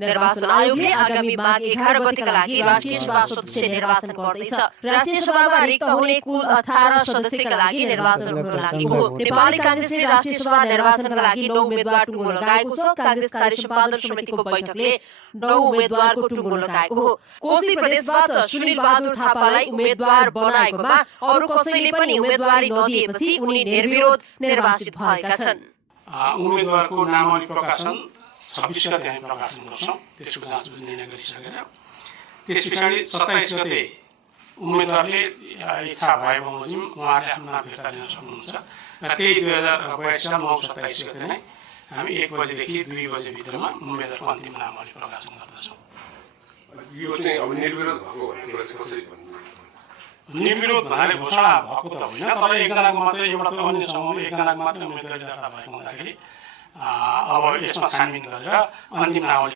निर्वाचन आयोगले आगामी माघ 11 गतेका लागि राष्ट्रिय सभा सदस्य निर्वाचन गर्दैछ। राष्ट्रिय सभामा रिक्त हुने कुल 18 सदस्यका लागि निर्वाचन हुन लागेको हो। नेपाली कांग्रेसले राष्ट्रिय सभा निर्वाचनका लागि 9 उम्मेदवार टुङ्गो लगाएको छ। कांग्रेस कार्य सम्पादन समितिको बैठकले 9 उम्मेदवारको टुङ्गो लगाएको हो। कोशी प्रदेशबाट सुनिल बहादुर थापालाई उम्मेदवार बनाएकोमा अरु कसैले पनि उम्मेदवारी नदिएपछि उनी निर्विरोध निर्वाचित भएका छन्। उम्मेदवारको नामावली प्रकाशन 26 गते हामी प्रकाशन गर्छौं। त्यसको जाँचबुझ निर्णय गरिसकेर त्यसपछि 27 गते उम्मेदवारले इच्छा भए बमोजिम उहाँले आफ्नो नाम फिर्ता लिन सक्नुहुन्छ र त्यही 2022 साल 9/27 गते नै हामी 1 बजेदेखि 2 बजे भित्रमा उम्मेदवारको अन्तिम नामावली प्रकाशन गर्दछौँ। यो चाहिँ अब निर्विरोध भएको कुरा चाहिँ कसरी भन्नु? निर्विरोध भन्नाले घोषणा भएको त होइन, तर एकजनाको मात्रै एउटा अन्य समूहमा एकजनाको मात्रै उम्मेदवारी दर्ता भएको हुँदाखेरि अब यसमा छानबिन गरेर अन्तिम नामावली